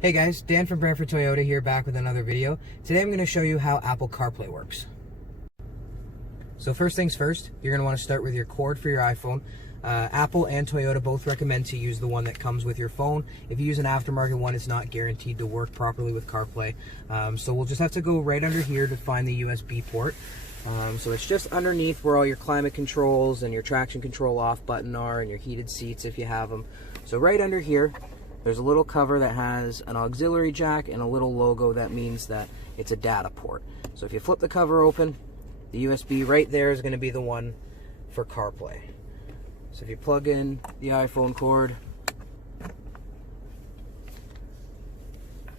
Hey guys, Dan from Brantford Toyota here, back with another video. Today I'm going to show you how Apple Carplay works. So first things first, you're going to want to start with your cord for your iPhone. Apple and Toyota both recommend to use the one that comes with your phone. If you use an aftermarket one, it's not guaranteed to work properly with Carplay. So we'll just have to go right under here to find the USB port. So it's just underneath where all your climate controls and your traction control off button are, and your heated seats if you have them. So right under here, there's a little cover that has an auxiliary jack and a little logo that means that it's a data port. So if you flip the cover open, the USB right there is going to be the one for CarPlay. So if you plug in the iPhone cord,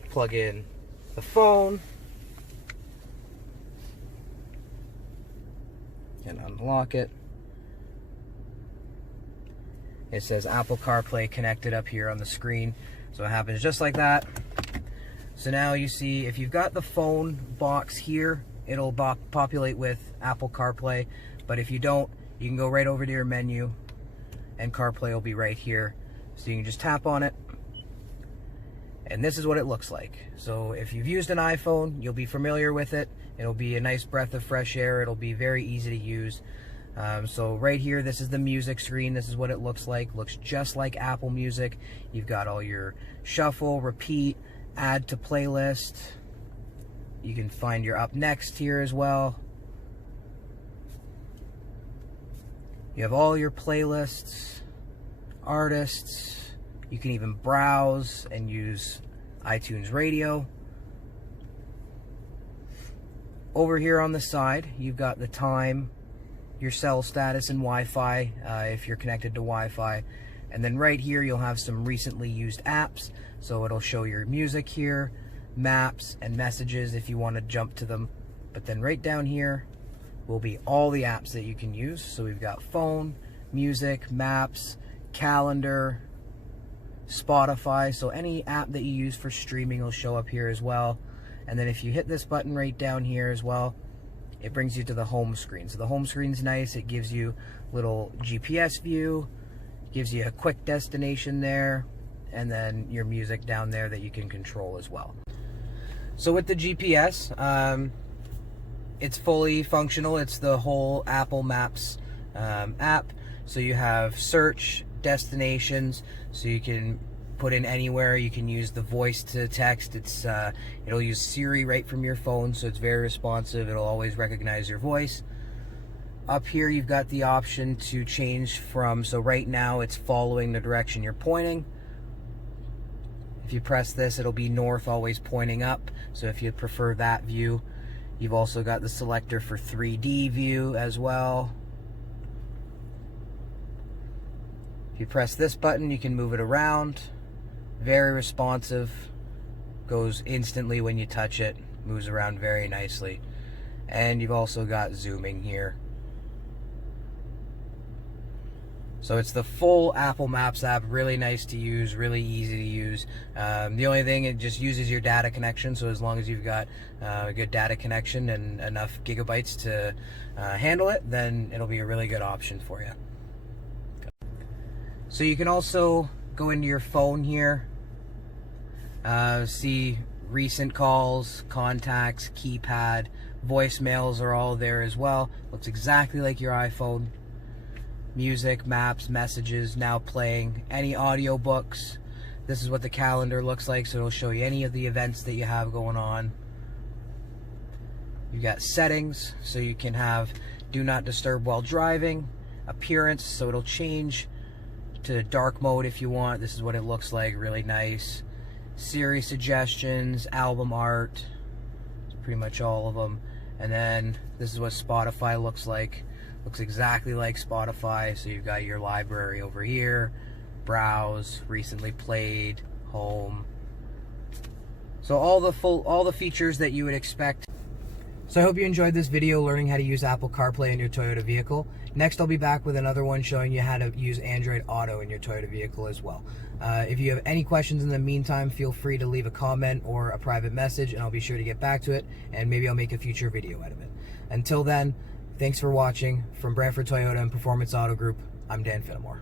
plug in the phone, and unlock it. It says Apple CarPlay connected up here on the screen. So it happens just like that. So now you see, if you've got the phone box here, it'll populate with Apple CarPlay. But if you don't, you can go right over to your menu and CarPlay will be right here. So you can just tap on it. And this is what it looks like. So if you've used an iPhone, you'll be familiar with it. It'll be a nice breath of fresh air. It'll be very easy to use. So right here, this is the music screen. This is what it looks like. Looks just like Apple Music. You've got all your shuffle, repeat, add to playlist. You can find your up next here as well. You have all your playlists, artists. You can even browse and use iTunes Radio. Over here on the side, you've got the time, your cell status, and Wi-Fi if you're connected to Wi-Fi. And then right here you'll have some recently used apps, so it'll show your music here, maps, and messages if you want to jump to them. But then right down here will be all the apps that you can use. So we've got phone, music, maps, calendar, Spotify. So any app that you use for streaming will show up here as well. And then if you hit this button right down here as well, it brings you to the home screen. So the home screen's nice. It gives you a little GPS view, gives you a quick destination there, and then your music down there that you can control as well. So with the GPS, it's fully functional. It's the whole Apple Maps app. So you have search, destinations, so you can put in anywhere. You can use the voice to text. It'll use Siri right from your phone, so it's very responsive. It'll always recognize your voice. Up here you've got the option to change from, so right now it's following the direction you're pointing. If you press this, it'll be north, always pointing up. So if you prefer that view, you've also got the selector for 3D view as well. If you press this button, you can move it around. Very responsive, goes instantly when you touch it, moves around very nicely. And you've also got zooming here. So it's the full Apple Maps app, really nice to use, really easy to use. The only thing, it just uses your data connection, so as long as you've got a good data connection and enough gigabytes to handle it, then it'll be a really good option for you. So you can also go into your phone here, see recent calls, contacts, keypad, voicemails are all there as well. Looks exactly like your iPhone. Music, maps, messages now playing, any audio books. This is what the calendar looks like, so it'll show you any of the events that you have going on. You've got settings, so you can have do not disturb while driving, appearance, so it'll change to dark mode if you want. This is what it looks like, really nice. Siri suggestions, album art, pretty much all of them. And then this is what Spotify looks like. Looks exactly like Spotify. So you've got your library over here, browse, recently played, home. So all the features that you would expect. So I hope you enjoyed this video learning how to use Apple CarPlay in your Toyota vehicle. Next, I'll be back with another one showing you how to use Android Auto in your Toyota vehicle as well. If you have any questions in the meantime, feel free to leave a comment or a private message, and I'll be sure to get back to it, and maybe I'll make a future video out of it. Until then, thanks for watching. From Brantford Toyota and Performance Auto Group, I'm Dan Finnemore.